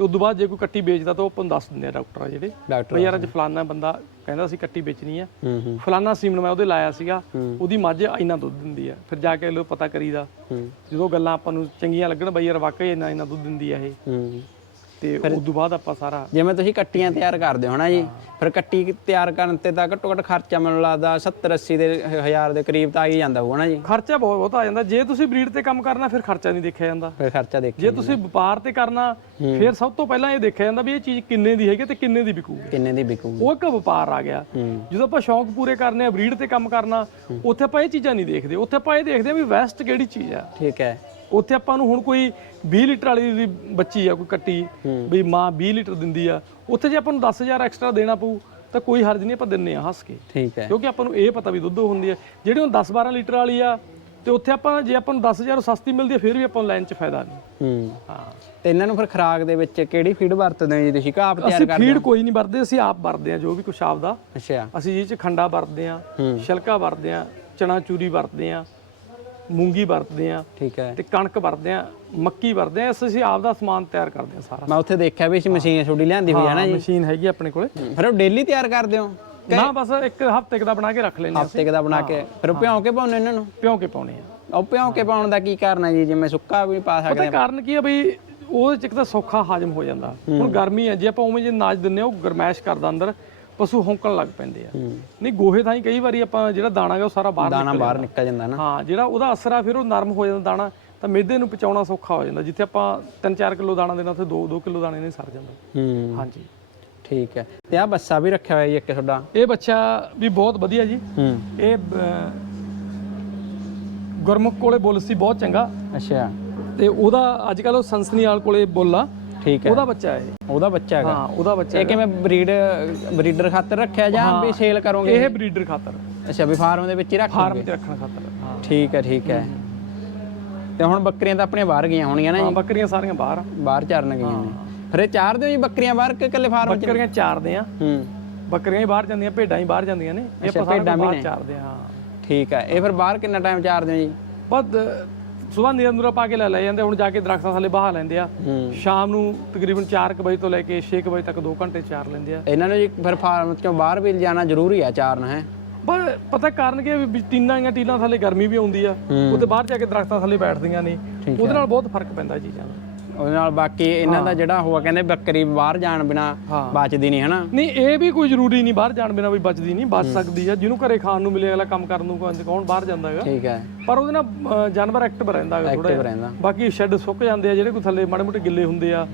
ਤੇ ਉਦੋਂ ਬਾਅਦ ਜੇ ਕੋਈ ਕੱਟੀ ਵੇਚਦਾ ਤਾਂ ਉਹ ਆਪਾਂ ਨੂੰ ਦੱਸ ਦਿੰਦੇ ਆ ਡਾਕਟਰ ਆ ਜਿਹੜੇ ਡਾਕਟਰ ਯਾਰ ਅੱਜ ਫਲਾਨਾ ਬੰਦਾ ਕਹਿੰਦਾ ਸੀ ਕੱਟੀ ਵੇਚਣੀ ਆ। ਫਲਾਨਾ ਸੀਮਨ ਮੈਂ ਉਹਦੇ ਲਾਇਆ ਸੀਗਾ। ਉਹਦੀ ਮੱਝ ਇੰਨਾ ਦੁੱਧ ਦਿੰਦੀ ਆ। ਫਿਰ ਜਾ ਕੇ ਲੋ ਪਤਾ ਕਰੀਦਾ। ਜਦੋਂ ਗੱਲਾਂ ਆਪਾਂ ਨੂੰ ਚੰਗੀਆਂ ਲੱਗਣ ਬਈ ਯਾਰ ਵਾਕਈ ਇੰਨਾ ਇੰਨਾ ਦੁੱਧ ਦਿੰਦੀ ਆ ਇਹ। ਤੇ ਉਦੋਂ ਬਾਅਦ ਆਪਾਂ ਸਾਰਾ ਜਿਵੇਂ ਤੁਸੀਂ ਕੱਟੀਆਂ ਤਿਆਰ ਕਰਦੇ ਹੋ ਨਾ ਜੀ ਫਿਰ ਕੱਟੀ ਤਿਆਰ ਕਰਨ ਤੇ ਤਾਂ ਘੱਟੋ ਘੱਟ ਖਰਚਾ ਮੈਨੂੰ ਲੱਗਦਾ 70 80 ਦੇ ਹਜ਼ਾਰ ਦੇ ਕਰੀਬ ਤਾਂ ਆ ਹੀ ਜਾਂਦਾ ਹੋਊਗਾ ਨਾ ਜੀ। ਖਰਚਾ ਬਹੁਤ ਬਹੁਤ ਆ ਜਾਂਦਾ। ਜੇ ਤੁਸੀਂ ਬਰੀਡ ਤੇ ਕੰਮ ਕਰਨਾ ਫਿਰ ਖਰਚਾ ਨਹੀਂ ਦੇਖਿਆ ਜਾਂਦਾ। ਫਿਰ ਖਰਚਾ ਦੇਖ ਜੇ ਤੁਸੀਂ ਵਪਾਰ ਤੇ ਕਰਨਾ ਫਿਰ ਸਭ ਤੋਂ ਪਹਿਲਾਂ ਇਹ ਦੇਖਿਆ ਜਾਂਦਾ ਵੀ ਇਹ ਚੀਜ਼ ਕਿੰਨੇ ਦੀ ਹੈਗੀ ਤੇ ਕਿੰਨੇ ਦੀ ਵਿਕੂਗੀ। ਕਿੰਨੇ ਦੀ ਵਿਕੂਗੀ। ਉਹ ਇੱਕ ਵਪਾਰ ਆ ਗਿਆ। ਜਦੋਂ ਆਪਾਂ ਸ਼ੌਂਕ ਪੂਰੇ ਕਰਨੇ ਆ ਬਰੀਡ ਤੇ ਕੰਮ ਕਰਨਾ ਉੱਥੇ ਆਪਾਂ ਇਹ ਚੀਜ਼ਾਂ ਨਹੀਂ ਦੇਖਦੇ। ਉੱਥੇ ਆਪਾਂ ਇਹ ਦੇਖਦੇ ਆ ਵੀ ਵੈਸਟ ਕਿਹੜੀ ਚੀਜ਼ ਆ। ਠੀਕ ਹੈ। ਉੱਥੇ ਆਪਾਂ ਨੂੰ ਹੁਣ ਕੋਈ 20 ਲੀਟਰ ਵਾਲੀ ਦੀ ਬੱਚੀ ਆ ਕੋਈ ਕੱਟੀ ਵੀ ਮਾਂ 20 ਲੀਟਰ ਦਿੰਦੀ ਆ ਉੱਥੇ ਜੇ ਆਪਾਂ ਨੂੰ 10000 ਐਕਸਟਰਾ ਦੇਣਾ ਪਊ ਤਾਂ ਕੋਈ ਹਰਜ ਨਹੀਂ ਆਪਾਂ ਦਿੰਨੇ ਆ ਹੱਸ ਕੇ। ਠੀਕ ਹੈ। ਕਿਉਂਕਿ ਆਪਾਂ ਨੂੰ ਇਹ ਪਤਾ ਵੀ ਦੁੱਧ ਹੁੰਦੀ ਹੈ ਜਿਹੜੀ ਹੁਣ 10 12 ਲੀਟਰ ਵਾਲੀ ਆ ਤੇ ਉੱਥੇ ਆਪਾਂ ਜੇ ਆਪਾਂ ਨੂੰ 10000 ਸਸਤੀ ਮਿਲਦੀ ਹੈ ਫਿਰ ਵੀ ਆਪਾਂ ਨੂੰ ਲਾਈਨ 'ਚ ਫਾਇਦਾ ਨਹੀਂ। ਹੂੰ। ਹਾਂ। ਤੇ ਇਹਨਾਂ ਨੂੰ ਫਿਰ ਖਰਾਕ ਦੇ ਵਿੱਚ ਕਿਹੜੀ ਫੀਡ ਵਰਤਦੇ ਹੋ ਜੀ ਤੁਸੀਂ? ਘਾਹ ਤਿਆਰ ਅਸੀਂ ਕਰਦੇ ਫੀਡ ਕੋਈ ਨਹੀਂ ਵਰਤਦੇ ਅਸੀਂ ਆਪ ਵਰਤਦੇ ਆ ਜੋ ਵੀ ਕੁਛ ਆਪਦਾ। ਅੱਛਾ। ਅਸੀਂ ਇਹ 'ਚ ਖੰਡਾ ਵਰਤਦੇ ਆ। ਛਿਲਕਾ ਵਰਤਦੇ ਆ ਚਣਾ ਚੂਰੀ ਵਰਤਦੇ ਆ ਮੂੰਗੀ ਵਰਤਦੇ ਆ ਠੀਕ ਹੈ। ਤੇ ਕਣਕ ਵਰਤਦੇ ਆ ਮੱਕੀ ਵਰਤਦੇ ਆ ਅਸੀਂ ਆਪਦਾ ਸਮਾਨ ਤਿਆਰ ਕਰਦੇ ਆ ਸਾਰਾ। ਮੈਂ ਉੱਥੇ ਦੇਖਿਆ ਵੀ ਇਸ ਮਸ਼ੀਨ ਛੋਟੀ ਲਿਆਂਦੀ ਹੋਈ ਹੈ ਨਾ ਜੀ। ਮਸ਼ੀਨ ਹੈਗੀ ਆਪਣੇ ਕੋਲੇ। ਫਿਰ ਉਹ ਡੇਲੀ ਤਿਆਰ ਕਰਦੇ ਹੋ? ਨਾ ਬਸ ਇੱਕ ਹਫ਼ਤੇ ਦਾ ਬਣਾ ਕੇ ਰੱਖ ਲੈਂਦੇ ਆ ਹਫ਼ਤੇ ਦਾ ਬਣਾ ਕੇ। ਫਿਰ ਭਿਉਂ ਕੇ ਪਾਉਂਦੇ ਇਹਨਾਂ ਨੂੰ? ਭਿਉਂ ਕੇ ਪਾਉਣੇ ਆ ਉਹ ਭਿਉਂ ਕੇ ਪਾਉਣ ਦਾ ਕੀ ਕਾਰਨ ਹੈ ਜੀ? ਜਿਵੇਂ ਸੁੱਕਾ ਵੀ ਪਾ ਸਕਦੇ ਪਤਾ ਕਾਰਨ ਕੀ ਆ ਬਈ ਉਹਦੇ ਚ ਇੱਕ ਤਾਂ ਸੌਖਾ ਹਾਜ਼ਮ ਹੋ ਜਾਂਦਾ। ਹੁਣ ਗਰਮੀ ਆ ਜੇ ਆਪਾਂ ਉਵੇਂ ਜੇ ਨਾਚ ਦਿੰਨੇ ਆ ਉਹ ਗਰਮੈਸ਼ ਕਰਦਾ ਅੰਦਰ। ਪਸ਼ੂ ਹੌਂਕਣ ਲੱਗ ਪੈਂਦੇ ਆ। ਨਹੀਂ ਗੋਹੇ ਥਾਈ ਕਈ ਵਾਰੀ ਆਪਾਂ ਜਿਹੜਾ ਦਾਣਾ ਗਾ ਉਹ ਸਾਰਾ ਬਾਹਰ ਦਾਣਾ ਬਾਹਰ ਨਿਕਲ ਜਾਂਦਾ ਨਾ। ਹਾਂ ਜਿਹੜਾ ਉਹਦਾ ਅਸਰ ਆ ਫਿਰ ਉਹ ਨਰਮ ਹੋ ਜਾਂਦਾ ਦਾਣਾ ਤਾਂ ਮੇਦੇ ਨੂੰ ਪਚਾਉਣਾ ਸੌਖਾ ਹੋ ਜਾਂਦਾ। ਜਿੱਥੇ ਆਪਾਂ 3-4 ਕਿਲੋ ਦਾਣਾ ਦੇਣਾ ਉੱਥੇ 2-2 ਕਿਲੋ ਦਾਣੇ ਨੇ ਸਰ ਜਾਂਦਾ। ਹੂੰ। ਹਾਂਜੀ। ਠੀਕ ਹੈ। ਤੇ ਆ ਬੱਸਾ ਵੀ ਰੱਖਿਆ ਹੋਇਆ ਜੀ ਇੱਕ ਤੁਹਾਡਾ? ਇਹ ਬੱਚਾ ਵੀ ਬਹੁਤ ਵਧੀਆ ਜੀ। ਹੂੰ। ਇਹ ਗੁਰਮੁਖ ਕੋਲੇ ਬੁੱਲ ਸੀ ਬਹੁਤ ਚੰਗਾ। ਅੱਛਾ। ਤੇ ਉਹਦਾ ਅੱਜ ਕੱਲ ਉਹ ਸੰਸਨੀਆਲ ਕੋਲੇ ਬੁੱਲ ਆ। ਠੀਕ ਹੈ। ਉਹਦਾ ਬੱਚਾ ਹੈ। ਉਹਦਾ ਬੱਚਾ ਹੈਗਾ। ਹਾਂ ਉਹਦਾ ਬੱਚਾ ਇਹ ਕਿਵੇਂ ਬਰੀਡ ਬਰੀਡਰ ਖਾਤਰ ਰੱਖਿਆ ਜਾਂ ਵੀ ਸੇਲ ਕਰੋਗੇ? ਇਹ ਬਰੀਡਰ ਖਾਤਰ। ਅੱਛਾ ਵੀ ਫਾਰਮ ਦੇ ਵਿੱਚ ਹੀ ਰੱਖ ਫਾਰਮ 'ਚ ਰੱਖਣ ਖਾਤਰ ਹਾਂ। ਠੀਕ ਹੈ ਠੀਕ ਹੈ। ਤੇ ਹੁਣ ਬੱਕਰੀਆਂ ਤਾਂ ਆਪਣੀਆਂ ਬਾਹਰ ਗਈਆਂ ਹੋਣਗੀਆਂ ਨਾ ਹਾਂ ਬੱਕਰੀਆਂ ਸਾਰੀਆਂ ਬਾਹਰ। ਬਾਹਰ ਚਰਨ ਗਈਆਂ ਨੇ। ਫਿਰ ਇਹ ਚਾਰਦੇ ਹੋ ਜੀ ਬੱਕਰੀਆਂ ਬਾਹਰ ਕਿ ਇਕੱਲੇ ਫਾਰਮ ਚ? ਬੱਕਰੀਆਂ ਚਾਰਦੇ ਆ। ਹੂੰ। ਬੱਕਰੀਆਂ ਹੀ ਬਾਹਰ ਜਾਂਦੀਆਂ ਭੇਡਾਂ ਹੀ ਬਾਹਰ ਜਾਂਦੀਆਂ ਨੇ। ਇਹ ਆਪਾਂ ਸਾਰਾ ਕੁਝ ਬਾਹਰ ਚਾਰਦੇ ਆ ਠੀਕ ਹੈ। ਇਹ ਫਿਰ ਬਾਹਰ ਕਿੰਨਾ ਟਾਈਮ ਚਾਰਦੇ ਹੋ ਜੀ? ਬਸ ਸਵੇਰ ਨੀਰਾ ਨੂਰਾ ਪਾ ਕੇ ਲੈ ਲੈ ਜਾਂਦੇ ਹੁਣ ਜਾ ਕੇ ਦਰਖਤਾਂ ਥੱਲੇ ਬਾਹ ਲੈਂਦੇ ਆ। ਸ਼ਾਮ ਨੂੰ ਤਕਰੀਬਨ 4 ਵਜੇ ਤੋਂ ਲੈ ਕੇ 6 ਵਜੇ ਤੱਕ 2 ਘੰਟੇ ਚਾਰ ਲੈਂਦੇ ਆ। ਇਹਨਾਂ ਨੂੰ ਜੀ ਫਿਰ ਫਾਰਮ ਚੋਂ ਬਾਹਰ ਵੀ ਜਾਣਾ ਜ਼ਰੂਰੀ ਹੈ ਚਾਰਨ ਹੈ? ਬਸ ਪਤਾ ਕਾਰਨ ਕੀ ਆ ਟੀਨਾਂ ਜਾਂ ਟੀਲਾਂ ਥੱਲੇ ਗਰਮੀ ਵੀ ਆਉਂਦੀ ਆ। ਉੱਤੇ ਬਾਹਰ ਜਾ ਕੇ ਦਰਖਤਾਂ ਥੱਲੇ ਬੈਠਦੀਆਂ ਨੇ। ਉਹਦੇ ਨਾਲ ਬਹੁਤ ਫ਼ਰਕ ਪੈਂਦਾ ਚੀਜ਼ਾਂ ਦਾ। ਉਹਦੇ ਨਾਲ ਬਾਕੀ ਇਹਨਾਂ ਦਾ ਜਿਹੜਾ ਹੋਆ ਕਹਿੰਦੇ ਬੱਕਰੀ ਬਾਹਰ ਜਾਣ ਬਿਨਾ। ਬਚਦੀ ਨਹੀਂ ਹਨਾ? ਨਹੀਂ ਇਹ ਵੀ ਕੋਈ ਜ਼ਰੂਰੀ ਨਹੀਂ ਬਾਹਰ ਜਾਣ ਬਿਨਾ ਵੀ ਬਚਦੀ ਨਹੀਂ ਬਚ ਸਕਦੀ ਆ। ਜਿਹਨੂੰ ਘਰੇ ਖਾਣ ਨੂੰ ਮਿਲੇ ਅਗਲਾ ਕੰਮ ਕਰਨ ਨੂੰ ਕੌਣ ਕੌਣ ਬਾਹਰ ਜਾਂਦਾ ਹੈਗਾ। ਠੀਕ ਹੈ। ਪਰ ਉਹਦੇ ਨਾਲ ਜਾਨਵਰ ਐਕਟਿਵ ਰਹਿੰਦਾ ਹੈਗਾ ਥੋੜਾ ਐਕਟਿਵ ਰਹਿੰਦਾ। ਬਾਕੀ ਸ਼ੈੱਡ ਸੁੱਕ ਜਾਂਦੇ ਆ ਜਿਹੜੇ ਕੋਈ ਥੱਲੇ ਮਾੜੇ ਮੋਟੇ ਗਿੱਲੇ ਹੁੰਦੇ ਆ।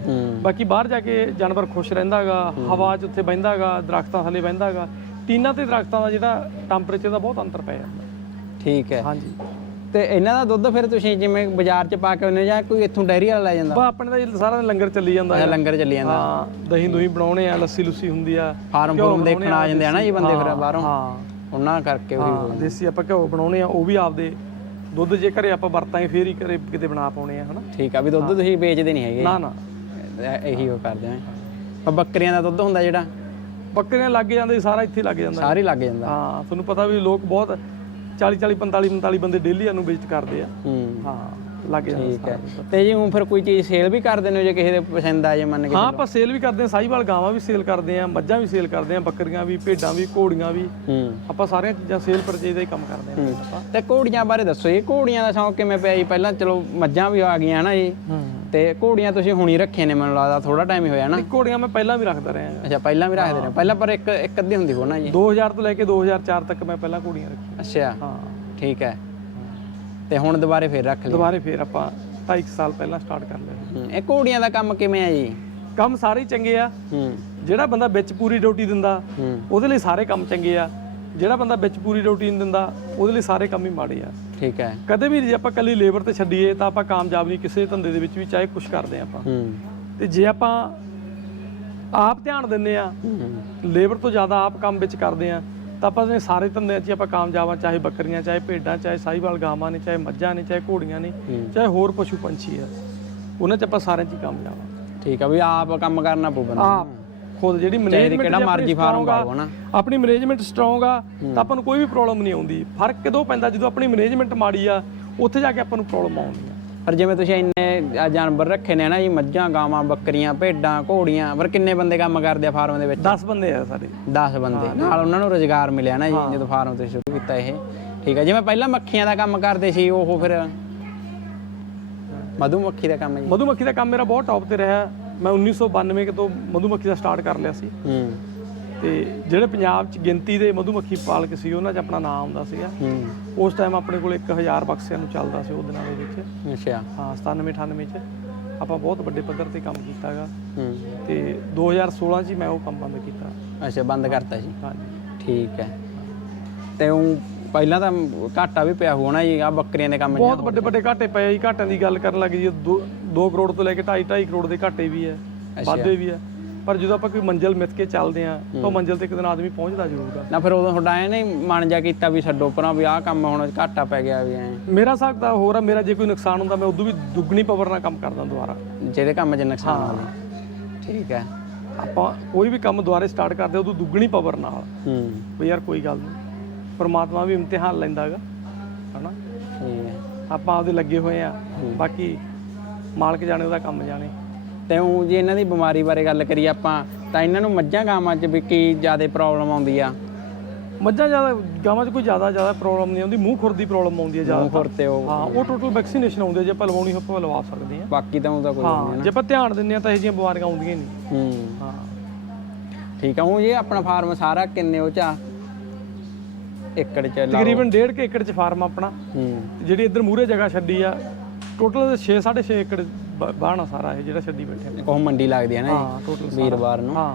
ਬਾਕੀ ਬਾਹਰ ਜਾ ਕੇ ਜਾਨਵਰ ਖੁਸ਼ ਰਹਿੰਦਾ ਹੈਗਾ ਹਵਾ 'ਚ ਉੱਥੇ ਬਹਿੰਦਾ ਹੈਗਾ ਦਰਖਤਾਂ ਥੱਲੇ ਬਹਿੰਦਾ ਹੈਗਾ। ਟੀਨਾ ਤੇ ਦਰਖਤਾਂ ਦਾ ਜਿਹੜਾ ਟੈਂਪਰੇਚਰ ਦਾ ਬਹੁਤ ਅੰਤਰ ਪੈ ਜਾਂਦਾ। ਠੀਕ ਹੈ। ਹਾਂਜੀ। ਤੇ ਇਹਨਾਂ ਦਾ ਦੁੱਧ ਫਿਰ ਤੁਸੀਂ ਜਿਵੇਂ ਬਾਜ਼ਾਰ 'ਚ ਪਾ ਕੇ ਆਉਂਦੇ ਹੋ ਜਾਂ ਕੋਈ ਇੱਥੋਂ ਡੈਰੀ ਵਾਲਾ ਲੈ ਜਾਂਦਾ? ਬਾ ਆਪਣੇ ਦਾ ਸਾਰਾ ਲੰਗਰ ਚੱਲੀ ਜਾਂਦਾ ਹੈ ਲੰਗਰ ਚੱਲੀ ਜਾਂਦਾ। ਹਾਂ ਦਹੀਂ ਦੁਹੀਂ ਬਣਾਉਣੇ ਆ ਲੱਸੀ ਲੁੱਸੀ ਹੁੰਦੀ ਆ ਫਾਰਮ ਫੂਰਮ ਦੇਖਣ ਆ ਜਾਂਦੇ ਆ ਨਾ ਜੀ ਬੰਦੇ ਫਿਰ ਬਾਹਰੋਂ। ਹਾਂ। ਉਹਨਾਂ ਕਰਕੇ ਉਹੀ ਹਾਂ ਦੇਸੀ ਆਪਾਂ ਘਿਓ ਬਣਾਉਣੇ ਆ ਉਹ ਵੀ ਆਪਦੇ ਦੁੱਧ ਜੇ ਘਰੇ ਆਪਾਂ ਵਰਤਾਂਗੇ ਫੇਰ ਹੀ ਘਰੇ ਕਿਤੇ ਬਣਾ ਪਾਉਣੇ ਆ ਹਨਾ। ਠੀਕ ਆ ਵੀ ਦੁੱਧ ਤੁਸੀਂ ਵੇਚਦੇ ਨਹੀਂ ਹੈਗੇ। ਨਾ ਨਾ। ਇਹ- ਉਹ ਕਰਦੇ ਆ ਬੱਕਰੀਆਂ ਦਾ ਦੁੱਧ ਹੁੰਦਾ ਜਿਹੜਾ? ਬੱਕਰੀਆਂ ਲੱਗ ਜਾਂਦੇ ਸਾਰਾ ਇੱਥੇ ਲੱਗ ਜਾਂਦਾ। ਸਾਰੇ ਲੱਗ ਜਾਂਦਾ। ਹਾਂ ਤੁਹਾਨੂੰ ਪਤਾ ਵੀ ਲੋਕ ਬਹੁਤ 40 40 45 45 ਬੰਦੇ ਡੇਲੀ ਨੂੰ ਵਿਜ਼ਿਟ ਕਰਦੇ ਆ। ਹੂੰ। ਹਾਂ ਲੱਗ ਜਾਂਦਾ ਠੀਕ ਹੈ। ਤੇ ਜੀ ਹੁਣ ਫਿਰ ਕੋਈ ਚੀਜ਼ ਸੇਲ ਵੀ ਕਰ ਦਿੰਦੇ ਹੋ ਜੇ ਕਿਸੇ ਦੇ ਪਸੰਦ ਆ ਜੇ ਮੰਨ ਕੇ ਹਾਂ ਆਪਾਂ ਸੇਲ ਵੀ ਕਰਦੇ ਆ ਸਾਈਵਾਲ ਗਾਵਾਂ ਵੀ ਸੇਲ ਕਰਦੇ ਆ ਮੱਝਾਂ ਵੀ ਸੇਲ ਕਰਦੇ ਆ ਬੱਕਰੀਆਂ ਵੀ ਭੇਡਾਂ ਵੀ ਘੋੜੀਆਂ ਵੀ। ਹੂੰ। ਆਪਾਂ ਸਾਰੀਆਂ ਚੀਜ਼ਾਂ ਸੇਲ ਪਰਚੇਜ ਦਾ ਹੀ ਕੰਮ ਕਰਦੇ ਆ ਆਪਾਂ। ਤੇ ਘੋੜੀਆਂ ਬਾਰੇ ਦੱਸੋ ਜੀ ਘੋੜੀਆਂ ਦਾ ਸ਼ੌਂਕ ਕਿਵੇਂ ਪਿਆ ਜੀ? ਪਹਿਲਾਂ ਚਲੋ ਮੱਝਾਂ ਵੀ ਆ ਗਈਆਂ ਨਾ ਜੀ। ਹੂੰ। ਤੇ ਘੋੜੀਆਂ ਤੁਸੀਂ ਹੁਣੀ ਰੱਖੀਆਂ ਨੇ ਮੈਨੂੰ ਲੱਗਦਾ ਥੋੜਾ ਟਾਈਮ ਹੀ ਹੋਇਆ ਨਾ। ਘੋੜੀਆਂ ਮੈਂ ਪਹਿਲਾਂ ਵੀ ਰੱਖਦਾ ਰਿਹਾ। ਹਾਂ ਅੱਛਾ ਪਹਿਲਾਂ ਵੀ ਰੱਖਦੇ ਨੇ ਪਹਿਲਾਂ ਪਰ ਇੱਕ ਇੱਕ ਅੱਧੀ ਹੁੰਦੀ ਹੋਣਾ ਜੀ। 2000 ਤੋਂ ਲੈ ਕੇ 2004 ਤੱਕ ਮੈਂ ਪਹਿਲਾਂ ਘੋੜੀਆਂ ਰੱਖੀਆਂ। ਅੱਛਾ। ਹਾਂ। ਠੀਕ ਹੈ। ਤੇ ਹੁਣ ਦੁਬਾਰੇ ਫੇਰ ਰੱਖ ਲਈ ਦੁਬਾਰੇ ਫੇਰ ਆਪਾਂ 2.5 ਸਾਲ ਪਹਿਲਾਂ ਸਟਾਰਟ ਕਰ ਲਿਆ। ਹੂੰ, ਇਹ ਘੋੜੀਆਂ ਦਾ ਕੰਮ ਕਿਵੇਂ ਆ ਜੀ? ਕੰਮ ਸਾਰੇ ਹੀ ਚੰਗੇ ਆ। ਹੂੰ। ਜਿਹੜਾ ਬੰਦਾ ਵਿੱਚ ਪੂਰੀ ਡਿਊਟੀ ਦਿੰਦਾ ਹੂੰ। ਉਹਦੇ ਲਈ ਸਾਰੇ ਕੰਮ ਚੰਗੇ ਆ। ਜਿਹੜਾ ਬੰਦਾ ਵਿੱਚ ਪੂਰੀ ਨਹੀਂ ਦਿੰਦਾ ਉਹਦੇ ਲਈ ਸਾਰੇ ਕੰਮ ਹੀ ਮਾੜੇ ਆ। ਠੀਕ ਹੈ। ਕਦੇ ਵੀ ਜੇ ਆਪਾਂ ਕੱਲੀ ਲੇਬਰ ਤੇ ਛੱਡੀਏ ਤਾਂ ਆਪਾਂ ਕਾਮਯਾਬ ਨਹੀਂ ਕਿਸੇ ਧੰਦੇ ਦੇ ਵਿੱਚ ਵੀ ਚਾਹੇ ਕੁਝ ਕਰਦੇ ਆਪਾਂ। ਤੇ ਜੇ ਆਪਾਂ ਆਪ ਧਿਆਨ ਦਿੰਨੇ ਆ ਲੇਬਰ ਤੋਂ ਜ਼ਿਆਦਾ ਆਪ ਕੰਮ ਵਿੱਚ ਕਰਦੇ ਆ ਤਾਂ ਆਪਾਂ ਨੇ ਸਾਰੇ ਧੰਦਿਆਂ 'ਚ ਆਪਾਂ ਕਾਮਯਾਬ ਆ ਚਾਹੇ ਬੱਕਰੀਆਂ ਚਾਹੇ ਭੇਡਾਂ ਚਾਹੇ ਸਾਹੀਵਾਲ ਗਾਵਾਂ ਨੇ ਚਾਹੇ ਮੱਝਾਂ ਨੇ ਚਾਹੇ ਘੋੜੀਆਂ ਨੇ। ਚਾਹੇ ਹੋਰ ਪਸ਼ੂ ਪੰਛੀ ਆ ਉਹਨਾਂ 'ਚ ਆਪਾਂ ਸਾਰਿਆਂ 'ਚ ਹੀ ਕਾਮਯਾਬ ਆ ਠੀਕ ਆ ਵੀ ਆਪ ਕੰਮ ਕਰਨਾ ਪਊ ਬੰਦਾ ਆਪ। ਖੁਦ ਜਿਹੜੀ ਮੈਨੇਜਮੈਂਟ ਕਿਹੜਾ ਮਰਜ਼ੀ ਫਾਰਮ ਪਾਓ ਨਾ ਆਪਣੀ ਮੈਨੇਜਮੈਂਟ ਸਟਰੋਂਗ ਆ ਤਾਂ ਆਪਾਂ ਨੂੰ ਕੋਈ ਵੀ ਪ੍ਰੋਬਲਮ ਨਹੀਂ ਆਉਂਦੀ। ਫ਼ਰਕ ਕਦੋਂ ਪੈਂਦਾ ਜਦੋਂ ਆਪਣੀ ਮੈਨੇਜਮੈਂਟ ਮਾੜੀ ਆ ਉੱਥੇ ਜਾ ਕੇ ਆਪਾਂ ਨੂੰ ਪ੍ਰੋਬਲਮ ਆਉਂਦੀ ਆ। ਪਰ ਜਿਵੇਂ ਤੁਸੀਂ ਇੰਨੇ ਜਾਨਵਰ ਰੱਖੇ ਨੇ ਨਾ ਜੀ ਮੱਝਾਂ ਗਾਵਾਂ ਬੱਕਰੀਆਂ ਭੇਡਾਂ ਘੋੜੀਆਂ ਪਰ ਕਿੰਨੇ ਬੰਦੇ ਕੰਮ ਕਰਦੇ ਆ ਫਾਰਮ ਦੇ ਵਿੱਚ? 10 ਬੰਦੇ ਆ ਸਾਡੇ। 10 ਬੰਦੇ। ਨਾਲ ਉਹਨਾਂ ਨੂੰ ਰੋਜ਼ਗਾਰ ਮਿਲਿਆ ਨਾ ਜੀ ਜਦੋਂ ਫਾਰਮ ਤੁਸੀਂ ਸ਼ੁਰੂ ਕੀਤਾ ਇਹ। ਠੀਕ ਹੈ ਜਿਵੇਂ ਪਹਿਲਾਂ ਮੱਖੀਆਂ ਦਾ ਕੰਮ ਕਰਦੇ ਸੀ ਉਹ ਫਿਰ ਮਧੂ ਮੱਖੀ ਦਾ ਕੰਮ ਜੀ। ਦਾ ਕੰਮ ਮੇਰਾ ਬਹੁਤ ਟੌਪ ਤੇ ਰਿਹਾ। ਮੈਂ 1992 ਕੇ ਤੋਂ ਮਧੂਮੱਖੀ ਦਾ ਸਟਾਰਟ ਕਰ ਲਿਆ ਸੀ। ਹੂੰ। ਤੇ ਜਿਹੜੇ ਪੰਜਾਬ 'ਚ ਗਿਣਤੀ ਦੇ ਮਧੂਮੱਖੀ ਪਾਲਕ ਸੀ ਉਹਨਾਂ 'ਚ ਆਪਣਾ ਨਾਮ ਆਉਂਦਾ ਸੀਗਾ। ਹੂੰ। ਉਸ ਟਾਈਮ ਆਪਣੇ ਕੋਲ 1000 ਬਕਸਿਆਂ ਨੂੰ ਚੱਲਦਾ ਸੀ ਉਹ ਦਿਨਾਂ ਦੇ ਵਿੱਚ ਅੱਛਾ। ਹਾਂ 97 98 'ਚ। ਆਪਾਂ ਬਹੁਤ ਵੱਡੇ ਪੱਧਰ ਤੇ ਕੰਮ ਕੀਤਾਗਾ ਹੂੰ। ਤੇ 2016 'ਚ ਮੈਂ ਉਹ ਕੰਮ ਬੰਦ ਕੀਤਾ। ਅੱਛਾ ਬੰਦ ਕਰਤਾ ਸੀ ਹਾਂਜੀ। ਠੀਕ ਹੈ। ਤੇ ਉਹ ਪਹਿਲਾਂ ਤਾਂ ਘਾਟਾ ਵੀ ਪਿਆ ਹੋਣਾ ਜੀ ਆ ਬੱਕਰੀਆਂ ਦੇ ਕੰਮ ਬਹੁਤ ਵੱਡੇ ਵੱਡੇ ਘਾਟੇ ਪਏ ਜੀ ਘਾਟਿਆਂ ਦੀ ਗੱਲ ਕਰਨ ਲੱਗ ਜੀ 2 ਕਰੋੜ ਤੋਂ ਲੈ ਕੇ 2.5 2.5 ਕਰੋੜ ਦੇ ਘਾਟੇ ਵੀ ਹੈ ਵਾਧੇ ਵੀ ਹੈ। ਪਰ ਜਦੋਂ ਆਪਾਂ ਕੋਈ ਮੰਜ਼ਿਲ ਮਿੱਥ ਕੇ ਚੱਲਦੇ ਆ ਤਾਂ ਮੰਜ਼ਿਲ ਤੇ ਇੱਕ ਦਿਨ ਆਦਮੀ ਪਹੁੰਚਦਾ ਜ਼ਰੂਰ ਆ। ਨਾ ਫਿਰ ਉਦੋਂ ਤੁਹਾਡਾ ਐ ਨਹੀਂ ਮਨ ਜਾ ਕੀਤਾ ਵੀ ਛੱਡੋ ਪਰਾਂ ਵੀ ਆਹ ਕੰਮ ਹੁਣ ਘਾਟਾ ਪੈ ਗਿਆ ਵੀ ਐ। ਮੇਰਾ ਹਿਸਾਬ ਤਾਂ ਹੋਰ ਆ ਮੇਰਾ ਜੇ ਕੋਈ ਨੁਕਸਾਨ ਹੁੰਦਾ ਮੈਂ ਉਦੋਂ ਵੀ ਦੁੱਗਣੀ ਪਾਵਰ ਨਾਲ ਕੰਮ ਕਰਦਾ ਦੁਬਾਰਾ। ਜਿਹਦੇ ਕੰਮ 'ਚ ਨੁਕਸਾਨ ਹੋਵੇ ਠੀਕ ਹੈ। ਆਪਾਂ ਕੋਈ ਵੀ ਕੰਮ ਦੁਬਾਰੇ ਸਟਾਰਟ ਕਰਦੇ ਉਦੋਂ ਦੁੱਗਣੀ ਪਾਵਰ ਨਾਲ। ਹੂੰ। ਵੀ ਯਾਰ ਕੋਈ ਗੱਲ ਨਹੀਂ। ਪਰਮਾਤਮਾ ਵੀ ਇਮਤਿਹਾਨ ਲੈਂਦਾਗਾ। ਹਨਾ? ਆਪਾਂ ਆਪਦੇ ਲੱਗੇ ਹੋਏ ਆ ਬਾਕੀ ਮਾਲਕ ਜਾਣੇ ਉਹਦਾ ਕੰਮ ਜਾਣੇ। ਤੇ ਉਹ ਜੇ ਇਹਨਾਂ ਦੀ ਬਿਮਾਰੀ ਬਾਰੇ ਗੱਲ ਕਰੀਏ ਆਪਾਂ ਤਾਂ ਇਹਨਾਂ ਨੂੰ ਮੱਝਾਂ ਗਾਵਾਂ 'ਚ ਵੀ ਕੀ ਜ਼ਿਆਦਾ ਪ੍ਰੋਬਲਮ ਆਉਂਦੀ ਆ? ਮੱਝਾਂ ਜ਼ਿਆਦਾ ਗਾਵਾਂ 'ਚ ਕੋਈ ਜ਼ਿਆਦਾ ਜ਼ਿਆਦਾ ਪ੍ਰੋਬਲਮ ਨਹੀਂ ਆਉਂਦੀ ਮੂੰਹ ਖੁਰ ਦੀ ਪ੍ਰੋਬਲਮ ਆਉਂਦੀ ਹੈ ਜ਼ਿਆਦਾ ਖੁਰ ਤੇ ਉਹ ਹਾਂ ਉਹ ਟੋਟਲ ਵੈਕਸੀਨੇਸ਼ਨ ਆਉਂਦੀ ਹੈ ਜੇ ਆਪਾਂ ਲਵਾਉਣੀ ਹੋਵੇ ਲਵਾ ਸਕਦੇ ਹਾਂ। ਬਾਕੀ ਤਾਂ ਉਹਦਾ ਕੋਈ ਹਾਂ ਜੇ ਆਪਾਂ ਧਿਆਨ ਦਿੰਦੇ ਆ ਤਾਂ ਇਹ ਜਿਹੀਆਂ ਬਿਮਾਰੀਆਂ ਆਉਂਦੀਆਂ ਨਹੀਂ। ਹੂੰ। ਹਾਂ। ਠੀਕ ਆ ਉਹ ਇਹ ਆਪਣਾ ਫਾਰਮ ਸਾਰਾ ਕਿੰਨੇ ਉਹ ਚ ਆ? ਏਕੜ ਚ ਲਾ ਤਕਰੀਬਨ 1.5 ਕੇ ਏਕੜ 'ਚ ਫਾਰਮ ਆਪਣਾ। ਹੂੰ। ਜਿਹੜੀ ਇੱਧਰ ਮੂਰੇ ਜਗ੍ਹਾ ਛੱਡੀ ਆ ਟੋਟਲ 6 6.5 ਏਕੜ ਬ- ਬਾਹਣਾ ਸਾਰਾ ਇਹ ਜਿਹੜਾ ਛੱਡੀ ਬੈਠੇ ਆ ਉਹ ਮੰਡੀ ਲੱਗਦੀ ਹੈ ਨਾ ਹਾਂ ਟੋਟਲ ਜੀ ਵੀਰਵਾਰ ਨੂੰ। ਹਾਂ।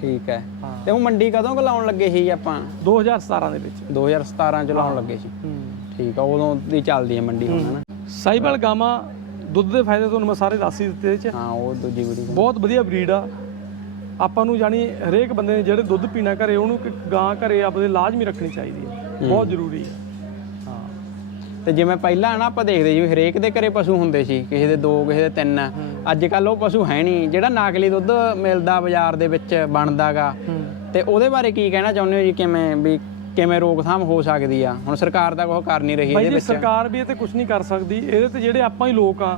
ਠੀਕ ਹੈ। ਹਾਂ। ਤੇ ਉਹ ਮੰਡੀ ਕਦੋਂ ਕੁ ਲਾਉਣ ਲੱਗੇ ਸੀ ਆਪਾਂ? 2017 ਦੇ ਵਿੱਚ। 2017 ਚ ਲਾਉਣ ਲੱਗੇ ਸੀ। ਹੂੰ। ਠੀਕ ਆ ਉਦੋਂ ਦੀ ਚੱਲਦੀ ਹੈ ਮੰਡੀ ਹੁਣ ਨਾ ਸਾਈਵਾਲ ਗਾਵਾਂ ਦੁੱਧ ਦੇ ਫਾਇਦੇ ਤੁਹਾਨੂੰ ਮੈਂ ਸਾਰੇ ਦੱਸ ਹੀ ਦਿੱਤੇ ਇਹ ਚ। ਹਾਂ ਉਹ ਦੂਜੀ ਵੀਡੀਓ ਬਹੁਤ ਵਧੀਆ ਬਰੀਡ ਆ। ਆਪਾਂ ਨੂੰ ਜਾਣੀ ਹਰੇਕ ਬੰਦੇ ਨੇ ਜਿਹੜੇ ਦੁੱਧ ਪੀਣਾ ਘਰੇ ਉਹਨੂੰ ਇੱਕ ਗਾਂ ਘਰੇ ਆਪਦੇ ਲਾਜ਼ਮੀ ਰੱਖਣੀ ਚਾਹੀਦੀ ਹੈ। ਬਹੁਤ ਜ਼ਰੂਰੀ ਹਾਂ ਤੇ ਜਿਵੇਂ ਪਹਿਲਾਂ ਨਾ ਆਪਾਂ ਦੇਖਦੇ ਸੀ ਵੀ ਹਰੇਕ ਦੇ ਘਰੇ ਪਸ਼ੂ ਹੁੰਦੇ ਸੀ ਕਿਸੇ ਦੇ ਦੋ ਕਿਸੇ ਦੇ ਤਿੰਨ। ਅੱਜ ਕੱਲ ਉਹ ਪਸ਼ੂ ਹੈ ਨਹੀਂ। ਜਿਹੜਾ ਨਾਗਲੀ ਦੁੱਧ ਮਿਲਦਾ ਬਾਜ਼ਾਰ ਦੇ ਵਿੱਚ ਬਣਦਾਗਾ। ਤੇ ਉਹਦੇ ਬਾਰੇ ਕੀ ਕਹਿਣਾ ਚਾਹੁੰਦੇ ਹੋ ਜੀ? ਕਿਵੇਂ ਵੀ ਕਿਵੇਂ ਰੋਕਥਾਮ ਹੋ ਸਕਦੀ ਆ? ਹੁਣ ਸਰਕਾਰ ਤਾਂ ਕੁਛ ਕਰ ਨਹੀਂ ਰਹੀ ਇਹਦੇ ਵਿੱਚ। ਸਰਕਾਰ ਵੀ ਇਹ ਤੇ ਕੁਝ ਨਹੀਂ ਕਰ ਸਕਦੀ। ਇਹਦੇ ਤੇ ਜਿਹੜੇ ਆਪਾਂ ਹੀ ਲੋਕ ਆ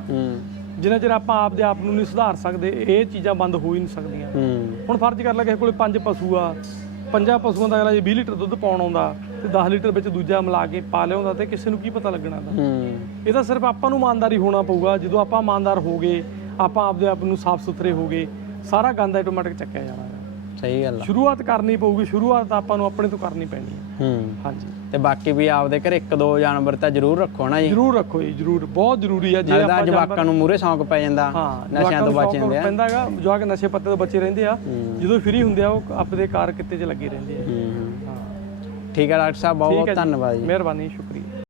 ਜਿੰਨਾ ਚਿਰ ਆਪਾਂ ਆਪਦੇ ਆਪ ਨੂੰ ਨਹੀਂ ਸੁਧਾਰ ਸਕਦੇ ਇਹ ਚੀਜ਼ਾਂ ਬੰਦ ਹੋ ਹੀ ਨਹੀਂ ਸਕਦੀਆਂ। ਹੁਣ ਫਰਜ਼ ਕਰ ਲਾ ਕਿਸੇ ਕੋਲੇ ਪੰਜ ਪਸ਼ੂ ਆ ਪੰਜਾਂ ਪਸ਼ੂਆਂ ਦਾ ਅਗਲਾ ਜੇ 20 ਲੀਟਰ ਦੁੱਧ ਪਾਉਣ ਆਉਂਦਾ ਤੇ 10 ਲੀਟਰ ਵਿੱਚ ਦੂਜਾ ਮਿਲਾ ਕੇ ਪਾ ਲਿਆਉਂਦਾ ਤੇ ਕਿਸੇ ਨੂੰ ਕੀ ਪਤਾ ਲੱਗਣਾ ਦਾ ਇਹ ਤਾਂ ਸਿਰਫ ਆਪਾਂ ਨੂੰ ਇਮਾਨਦਾਰੀ ਹੋਣਾ ਪਊਗਾ ਜਦੋਂ ਆਪਾਂ ਇਮਾਨਦਾਰ ਹੋ ਗਏ ਆਪਾਂ ਆਪਦੇ ਆਪ ਨੂੰ ਸਾਫ਼ ਸੁਥਰੇ ਹੋ ਗਏ ਸਾਰਾ ਗੰਦ ਆਟੋਮੈਟਿਕ ਚੱਕਿਆ ਜਾਣਾ ਹੈ। ਸਹੀ ਗੱਲ ਆ। ਸ਼ੁਰੂਆਤ ਕਰਨੀ ਪਊਗੀ ਸ਼ੁਰੂਆਤ ਤਾਂ ਆਪਾਂ ਨੂੰ ਆਪਣੇ ਤੋਂ ਕਰਨੀ ਪੈਣੀ ਹੈ। ਹੂੰ। ਹਾਂਜੀ। ਤੇ ਬਾਕੀ ਵੀ ਆਪਦੇ ਘਰੇ ਇੱਕ ਦੋ ਜਾਨਵਰ ਤਾਂ ਜ਼ਰੂਰ ਰੱਖੋ ਨਾ ਜੀ। ਜ਼ਰੂਰ ਰੱਖੋ ਜੀ ਜ਼ਰੂਰ। ਬਹੁਤ ਜ਼ਰੂਰੀ ਹੈ ਜੇ ਆਪਾਂ ਜਵਾਕਾਂ ਨੂੰ ਮੂਰੇ ਸ਼ੌਂਕ ਪੈ ਜਾਂਦਾ ਹਾਂ ਨਸ਼ਿਆਂ ਤੋਂ ਬਚ ਜਾਂਦੇ ਆ। ਪੈਂਦਾਗਾ ਜਵਾਕ ਨਸ਼ੇ ਪੱਤੇ ਤੋਂ ਬਚੇ ਰਹਿੰਦੇ ਆ। ਜਦੋਂ ਫ੍ਰੀ ਹੁੰਦੇ ਆ ਉਹ ਆਪਦੇ ਕਾਰ ਕਿੱਤੇ 'ਚ ਲੱਗੇ ਰਹਿੰਦੇ ਆ। ਠੀਕ ਹੈ ਡਾਕਟਰ ਸਾਹਿਬ ਬਹੁਤ ਬਹੁਤ ਧੰਨਵਾਦ ਜੀ। ਮਿਹਰਬਾਨੀ ਸ਼ੁਕਰੀਆ।